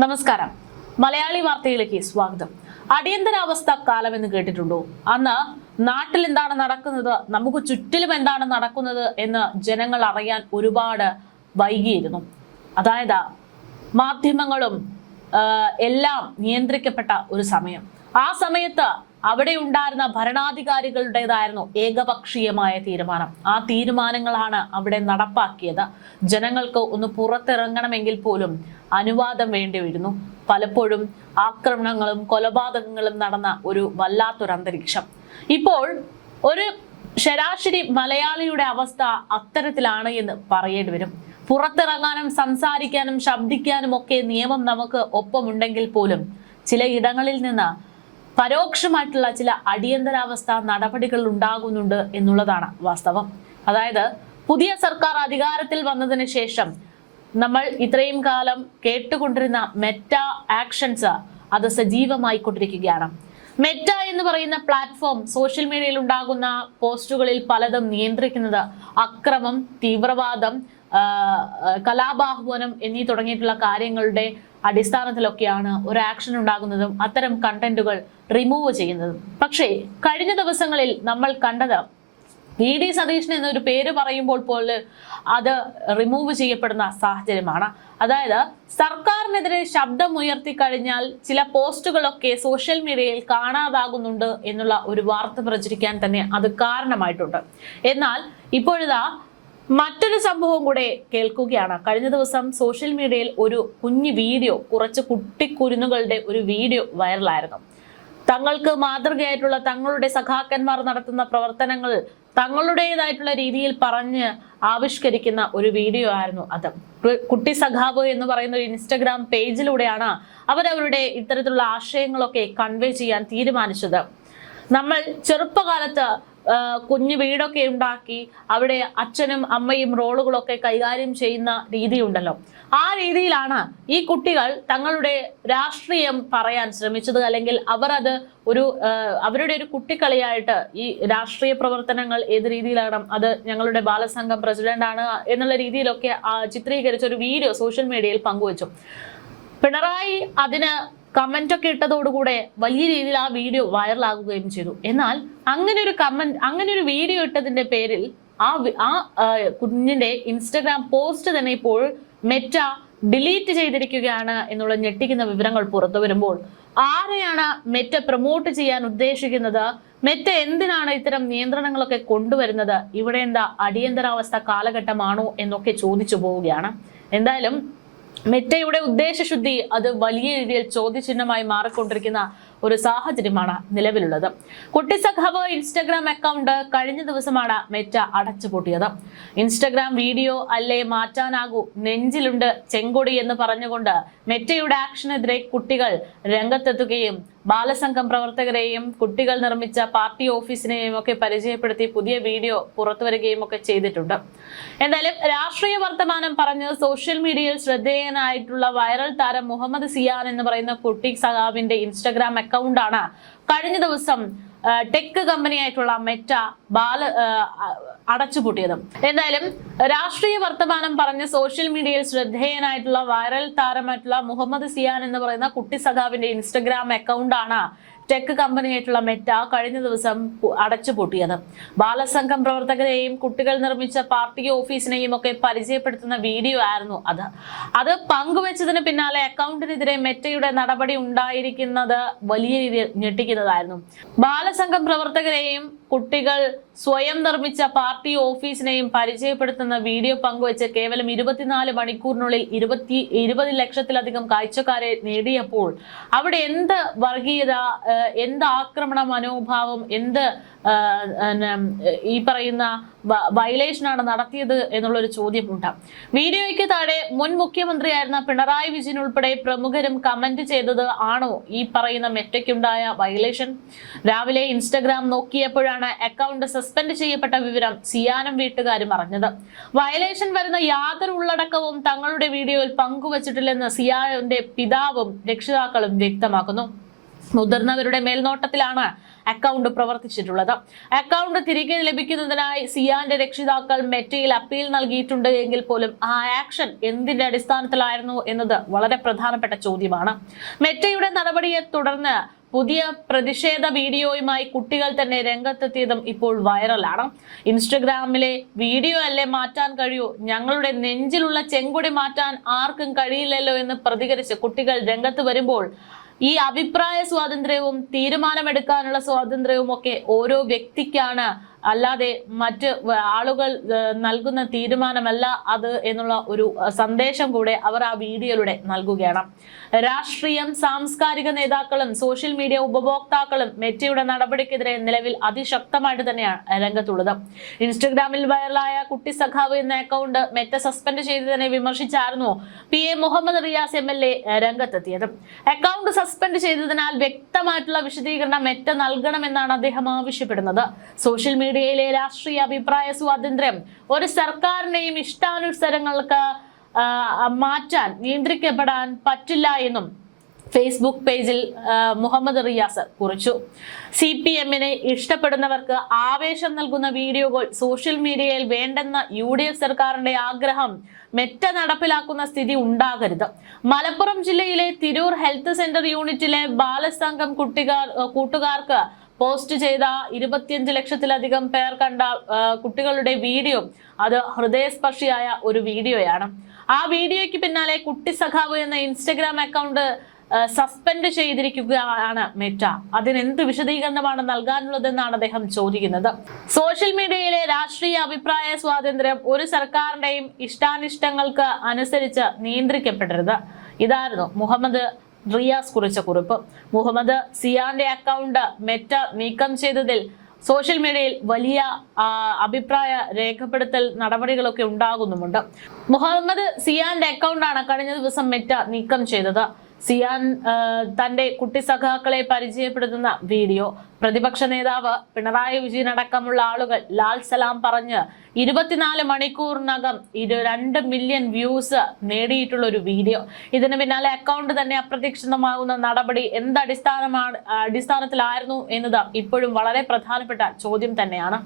നമസ്കാരം. മലയാളി വാർത്തയിലേക്ക് സ്വാഗതം. അടിയന്തരാവസ്ഥ കാലം എന്ന് കേട്ടിട്ടുണ്ടോ? അന്ന് നാട്ടിൽ എന്താണ് നടക്കുന്നത്, നമുക്ക് ചുറ്റിലും എന്താണ് നടക്കുന്നത് എന്ന് ജനങ്ങൾ അറിയാൻ ഒരുപാട് വൈകിയിരുന്നു. അതായത് മാധ്യമങ്ങളും എല്ലാം നിയന്ത്രിക്കപ്പെട്ട ഒരു സമയം. ആ സമയത്ത് അവിടെ ഉണ്ടായിരുന്ന ഭരണാധികാരികളുടേതായിരുന്നു ഏകപക്ഷീയമായ തീരുമാനം. ആ തീരുമാനങ്ങളാണ് അവിടെ നടപ്പാക്കിയത്. ജനങ്ങൾക്ക് ഒന്ന് പുറത്തിറങ്ങണമെങ്കിൽ പോലും അനുവാദം വേണ്ടി വരുന്നു. പലപ്പോഴും ആക്രമണങ്ങളും കൊലപാതകങ്ങളും നടന്ന ഒരു വല്ലാത്തൊരു അന്തരീക്ഷം. ഇപ്പോൾ ഒരു ശരാശരി മലയാളിയുടെ അവസ്ഥ അത്തരത്തിലാണ് എന്ന് പറയേണ്ടി വരും. പുറത്തിറങ്ങാനും സംസാരിക്കാനും ശബ്ദിക്കാനും ഒക്കെ നിയമം നമുക്ക് ഒപ്പമുണ്ടെങ്കിൽ പോലും ചില ഇടങ്ങളിൽ നിന്ന് പരോക്ഷമായിട്ടുള്ള ചില അടിയന്തരാവസ്ഥ നടപടികൾ ഉണ്ടാകുന്നുണ്ട് എന്നുള്ളതാണ് വാസ്തവം. അതായത് പുതിയ സർക്കാർ അധികാരത്തിൽ വന്നതിന് ശേഷം നമ്മൾ ഇത്രയും കാലം കേട്ടുകൊണ്ടിരുന്ന മെറ്റ ആക്ഷൻസ് അത് സജീവമായിക്കൊണ്ടിരിക്കുകയാണ്. മെറ്റ എന്ന് പറയുന്ന പ്ലാറ്റ്ഫോം സോഷ്യൽ മീഡിയയിൽ ഉണ്ടാകുന്ന പോസ്റ്റുകളിൽ പലതും നിയന്ത്രിക്കുന്നത് അക്രമം, തീവ്രവാദം, കലാബാഹ്വാനം എന്നീ തുടങ്ങിയിട്ടുള്ള കാര്യങ്ങളുടെ അടിസ്ഥാനത്തിലൊക്കെയാണ് ഒരു ആക്ഷൻ ഉണ്ടാകുന്നതും അത്തരം കണ്ടന്റുകൾ റിമൂവ് ചെയ്യുന്നതും. പക്ഷേ കഴിഞ്ഞ ദിവസങ്ങളിൽ നമ്മൾ കണ്ടത് VD സതീശൻ എന്നൊരു പേര് പറയുമ്പോൾ പോലും അത് റിമൂവ് ചെയ്യപ്പെടുന്ന സാഹചര്യമാണ്. അതായത് സർക്കാരിനെതിരെ ശബ്ദം ഉയർത്തി കഴിഞ്ഞാൽ ചില പോസ്റ്റുകളൊക്കെ സോഷ്യൽ മീഡിയയിൽ കാണാതാകുന്നുണ്ട് എന്നുള്ള ഒരു വാർത്ത പ്രചരിക്കാൻ തന്നെ അത് കാരണമായിട്ടുണ്ട്. എന്നാൽ ഇപ്പോഴിതാ മറ്റൊരു സംഭവം കൂടെ കേൾക്കുകയാണ്. കഴിഞ്ഞ ദിവസം സോഷ്യൽ മീഡിയയിൽ ഒരു കുഞ്ഞു വീഡിയോ, കുറച്ച് കുട്ടിക്കുരുന്നുകളുടെ ഒരു വീഡിയോ വൈറലായിരുന്നു. തങ്ങൾക്ക് മാതൃകയായിട്ടുള്ള തങ്ങളുടെ സഖാക്കന്മാർ നടത്തുന്ന പ്രവർത്തനങ്ങൾ തങ്ങളുടേതായിട്ടുള്ള രീതിയിൽ പറഞ്ഞ് ആവിഷ്കരിക്കുന്ന ഒരു വീഡിയോ ആയിരുന്നു അത്. കുട്ടി സഖാവ് എന്ന് പറയുന്ന ഒരു ഇൻസ്റ്റഗ്രാം പേജിലൂടെയാണ് അവരവരുടെ ഇത്തരത്തിലുള്ള ആശയങ്ങളൊക്കെ കൺവേ ചെയ്യാൻ തീരുമാനിച്ചത്. നമ്മൾ ചെറുപ്പകാലത്ത് കുഞ്ഞു വീടൊക്കെ ഉണ്ടാക്കി അവിടെ അച്ഛനും അമ്മയും റോളുകളൊക്കെ കൈകാര്യം ചെയ്യുന്ന രീതിയുണ്ടല്ലോ, ആ രീതിയിലാണ് ഈ കുട്ടികൾ തങ്ങളുടെ രാഷ്ട്രീയം പറയാൻ ശ്രമിച്ചത്. അല്ലെങ്കിൽ അവർ അത് അവരുടെ ഒരു കുട്ടിക്കളിയായിട്ട് ഈ രാഷ്ട്രീയ പ്രവർത്തനങ്ങൾ ഏത് രീതിയിലാണ്, അത് ഞങ്ങളുടെ ബാലസംഘം പ്രസിഡന്റ് ആണ് എന്നുള്ള രീതിയിലൊക്കെ ചിത്രീകരിച്ച ഒരു വീഡിയോ സോഷ്യൽ മീഡിയയിൽ പങ്കുവച്ചു. പിണറായി അതിന് കമന്റ് ഒക്കെ ഇട്ടതോടുകൂടെ വലിയ രീതിയിൽ ആ വീഡിയോ വൈറലാകുകയും ചെയ്തു. എന്നാൽ അങ്ങനെ ഒരു വീഡിയോ ഇട്ടതിന്റെ പേരിൽ ആ കുഞ്ഞിന്റെ ഇൻസ്റ്റഗ്രാം പോസ്റ്റ് തന്നെ ഇപ്പോൾ മെറ്റ ഡിലീറ്റ് ചെയ്തിരിക്കുകയാണ് എന്നുള്ള ഞെട്ടിക്കുന്ന വിവരങ്ങൾ പുറത്തു വരുമ്പോൾ ആരെയാണ് മെറ്റ പ്രൊമോട്ട് ചെയ്യാൻ ഉദ്ദേശിക്കുന്നത്? മെറ്റ എന്തിനാണ് ഇത്തരം നിയന്ത്രണങ്ങളൊക്കെ കൊണ്ടുവരുന്നത്? ഇവിടെ എന്താ അടിയന്തരാവസ്ഥ കാലഘട്ടമാണോ എന്നൊക്കെ ചോദിച്ചു പോവുകയാണ്. എന്തായാലും മെറ്റയുടെ ഉദ്ദേശശുദ്ധി അത് വലിയ രീതിയിൽ ചോദ്യചിഹ്നമായി മാറിക്കൊണ്ടിരിക്കുന്ന ഒരു സാഹചര്യമാണ് നിലവിലുള്ളത്. കുട്ടി സഖാവ് ഇൻസ്റ്റഗ്രാം അക്കൗണ്ട് കഴിഞ്ഞ ദിവസമാണ് മെറ്റ അടച്ചുപൂട്ടിയത്. ഇൻസ്റ്റഗ്രാം വീഡിയോ അല്ലേ മാറ്റാനാകൂ, നെഞ്ചിലുണ്ട് ചെങ്കൊടി എന്ന് പറഞ്ഞുകൊണ്ട് മെറ്റയുടെ ആക്ഷനെതിരെ കുട്ടികൾ രംഗത്തെത്തുകയും ബാലസംഘം പ്രവർത്തകരെയും കുട്ടികൾ നിർമ്മിച്ച പാർട്ടി ഓഫീസിനെയും ഒക്കെ പരിചയപ്പെടുത്തി പുതിയ വീഡിയോ പുറത്തുവരികയും ഒക്കെ ചെയ്തിട്ടുണ്ട്. എന്തായാലും രാഷ്ട്രീയ വർത്തമാനം പറഞ്ഞ് സോഷ്യൽ മീഡിയയിൽ ശ്രദ്ധേയനായിട്ടുള്ള വൈറൽ താരം മുഹമ്മദ് സിയാൻ എന്ന് പറയുന്ന കുട്ടി സഖാവിന്റെ ഇൻസ്റ്റഗ്രാം അക്കൗണ്ടാണ് കഴിഞ്ഞ ദിവസം ടെക് കമ്പനിയായിട്ടുള്ള മെറ്റ അടച്ചുപൂട്ടിയത്. എന്തായാലും രാഷ്ട്രീയ വർത്തമാനം പറഞ്ഞ് സോഷ്യൽ മീഡിയയിൽ ശ്രദ്ധേയനായിട്ടുള്ള വൈറൽ താരമായിട്ടുള്ള മുഹമ്മദ് സിയാൻ എന്ന് പറയുന്ന കുട്ടി സഖാവിന്റെ ഇൻസ്റ്റഗ്രാം അക്കൗണ്ടാണ് ടെക് കമ്പനിയായിട്ടുള്ള മെറ്റ കഴിഞ്ഞ ദിവസം അടച്ചുപൂട്ടിയത്. ബാലസംഘം പ്രവർത്തകരെയും കുട്ടികൾ നിർമ്മിച്ച പാർട്ടി ഓഫീസിനെയും ഒക്കെ പരിചയപ്പെടുത്തുന്ന വീഡിയോ ആയിരുന്നു അത് പങ്കുവച്ചതിന് പിന്നാലെ അക്കൗണ്ടിനെതിരെ മെറ്റയുടെ നടപടി ഉണ്ടായിരിക്കുന്നത് വലിയ രീതിയിൽ ഞെട്ടിക്കുന്നതായിരുന്നു. ബാലസംഘം പ്രവർത്തകരെയും കുട്ടികൾ സ്വയം നിർമ്മിച്ച പാർട്ടി ഓഫീസിനെയും പരിചയപ്പെടുത്തുന്ന വീഡിയോ പങ്കുവച്ച് കേവലം 24 മണിക്കൂറിനുള്ളിൽ 20 ലക്ഷത്തിലധികം കാഴ്ചക്കാരെ നേടിയപ്പോൾ അവിടെ എന്ത് വർഗീയത, എന്ത് ആക്രമണ മനോഭാവം, എന്ത് ഈ പറയുന്ന വയലേഷനാണ് നടത്തിയത് എന്നുള്ളൊരു ചോദ്യമുണ്ട്. വീഡിയോയ്ക്ക് താഴെ മുൻ മുഖ്യമന്ത്രിയായിരുന്ന പിണറായി വിജയൻ ഉൾപ്പെടെ പ്രമുഖരും കമന്റ് ചെയ്തത് ആണോ ഈ പറയുന്ന മെറ്റയ്ക്കുണ്ടായ വയലേഷൻ? രാവിലെ ഇൻസ്റ്റഗ്രാം നോക്കിയപ്പോഴാണ് അക്കൗണ്ട് സസ്പെൻഡ് ചെയ്യപ്പെട്ട വിവരം സിയാനും വീട്ടുകാരും അറിഞ്ഞത്. വയലേഷൻ വരുന്ന യാതൊരു ഉള്ളടക്കവും തങ്ങളുടെ വീഡിയോയിൽ പങ്കുവച്ചിട്ടില്ലെന്ന് സിയാന്റെ പിതാവും രക്ഷിതാക്കളും വ്യക്തമാക്കുന്നു. മുതിർന്നവരുടെ മേൽനോട്ടത്തിലാണ് അക്കൗണ്ട് പ്രവർത്തിച്ചിട്ടുള്ളത്. അക്കൗണ്ട് തിരികെ ലഭിക്കുന്നതിനായി സിയാന്റെ രക്ഷിതാക്കൾ മെറ്റയിൽ അപ്പീൽ നൽകിയിട്ടുണ്ട് എങ്കിൽ പോലും ആ ആക്ഷൻ എന്തിന്റെ അടിസ്ഥാനത്തിലായിരുന്നു എന്നത് വളരെ പ്രധാനപ്പെട്ട ചോദ്യമാണ്. മെറ്റയുടെ നടപടിയെ തുടർന്ന് പുതിയ പ്രതിഷേധ വീഡിയോയുമായി കുട്ടികൾ തന്നെ രംഗത്തെത്തിയതും ഇപ്പോൾ വൈറലാണ്. ഇൻസ്റ്റഗ്രാമിലെ വീഡിയോ അല്ലേ മാറ്റാൻ കഴിയൂ, ഞങ്ങളുടെ നെഞ്ചിലുള്ള ചെങ്കൊടി മാറ്റാൻ ആർക്കും കഴിയില്ലല്ലോ എന്ന് പ്രതികരിച്ച് കുട്ടികൾ രംഗത്ത് വരുമ്പോൾ ഈ അഭിപ്രായ സ്വാതന്ത്ര്യവും തീരുമാനമെടുക്കാനുള്ള സ്വാതന്ത്ര്യവും ഒക്കെ ഓരോ വ്യക്തിക്കാണ്, അല്ലാതെ മറ്റ് ആളുകൾ നൽകുന്ന തീരുമാനമല്ല അത് എന്നുള്ള ഒരു സന്ദേശം കൂടെ അവർ ആ വീഡിയോയിലൂടെ നൽകുകയാണ്. രാഷ്ട്രീയം, സാംസ്കാരിക നേതാക്കളും സോഷ്യൽ മീഡിയ ഉപഭോക്താക്കളും മെറ്റയുടെ നടപടിക്കെതിരെ നിലവിൽ അതിശക്തമായിട്ട് തന്നെയാണ് രംഗത്തുള്ളത്. ഇൻസ്റ്റഗ്രാമിൽ വൈറലായ കുട്ടി സഖാവ് എന്ന അക്കൗണ്ട് മെറ്റ സസ്പെൻഡ് ചെയ്തതിനെ വിമർശിച്ചായിരുന്നു PA മുഹമ്മദ് റിയാസ് MLA രംഗത്തെത്തിയത്. അക്കൗണ്ട് സസ്പെൻഡ് ചെയ്തതിനാൽ വ്യക്തമായിട്ടുള്ള വിശദീകരണം മെറ്റ നൽകണമെന്നാണ് അദ്ദേഹം ആവശ്യപ്പെടുന്നത്. സോഷ്യൽ മീഡിയയിലെ രാഷ്ട്രീയ അഭിപ്രായ സ്വാതന്ത്ര്യം ഒരു സർക്കാരിനെയും ഇഷ്ടാനുസരങ്ങൾക്ക് മാറ്റാൻ, നിയന്ത്രിക്കപ്പെടാൻ പറ്റില്ല എന്നും ഫേസ്ബുക്ക് പേജിൽ മുഹമ്മദ് റിയാസ് കുറിച്ചു. CPM-നെ ഇഷ്ടപ്പെടുന്നവർക്ക് ആവേശം നൽകുന്ന വീഡിയോകൾ സോഷ്യൽ മീഡിയയിൽ വേണ്ടെന്ന UDF സർക്കാരിന്റെ ആഗ്രഹം മെറ്റ നടപ്പിലാക്കുന്ന സ്ഥിതി ഉണ്ടാകരുത്. മലപ്പുറം ജില്ലയിലെ തിരൂർ ഹെൽത്ത് സെന്റർ യൂണിറ്റിലെ ബാലസംഘം കൂട്ടുകാർക്ക് പോസ്റ്റ് ചെയ്ത 25 ലക്ഷത്തിലധികം പേർ കണ്ട കുട്ടികളുടെ വീഡിയോ അത് ഹൃദയസ്പർശിയായ ഒരു വീഡിയോയാണ്. ആ വീഡിയോയ്ക്ക് പിന്നാലെ കുട്ടി സഖാവ് എന്ന ഇൻസ്റ്റഗ്രാം അക്കൗണ്ട് സസ്പെൻഡ് ചെയ്തിരിക്കുകയാണ് മെറ്റ. അതിനെന്ത് വിശദീകരണമാണ് നൽകാനുള്ളതെന്നാണ് അദ്ദേഹം ചോദിക്കുന്നത്. സോഷ്യൽ മീഡിയയിലെ രാഷ്ട്രീയ അഭിപ്രായ സ്വാതന്ത്ര്യം ഒരു സർക്കാരിന്റെയും ഇഷ്ടാനിഷ്ടങ്ങൾക്ക് അനുസരിച്ച് നിയന്ത്രിക്കപ്പെടരുത്. ഇതായിരുന്നു മുഹമ്മദ് റിയാസ് കുറിച്ച കുറിപ്പ്. മുഹമ്മദ് സിയാന്റെ അക്കൗണ്ട് മെറ്റ നീക്കം ചെയ്തതിൽ സോഷ്യൽ മീഡിയയിൽ വലിയ അഭിപ്രായ രേഖപ്പെടുത്തൽ നടപടികളൊക്കെ ഉണ്ടാകുന്നുമുണ്ട്. മുഹമ്മദ് സിയാന്റെ അക്കൗണ്ടാണ് കഴിഞ്ഞ ദിവസം മെറ്റ നീക്കം ചെയ്തത്. സിയാൻ തന്റെ കുട്ടി സഖാക്കളെ പരിചയപ്പെടുത്തുന്ന വീഡിയോ, പ്രതിപക്ഷ നേതാവ് പിണറായി വിജയൻ അടക്കമുള്ള ആളുകൾ ലാൽ സലാം പറഞ്ഞ് 24 മണിക്കൂറിനകം 2 മില്യൺ വ്യൂസ് നേടിയിട്ടുള്ള ഒരു വീഡിയോ. ഇതിന് പിന്നാലെ അക്കൗണ്ട് തന്നെ അപ്രത്യക്ഷമാകുന്ന നടപടി അടിസ്ഥാനത്തിലായിരുന്നു എന്നത് ഇപ്പോഴും വളരെ പ്രധാനപ്പെട്ട ചോദ്യം തന്നെയാണ്.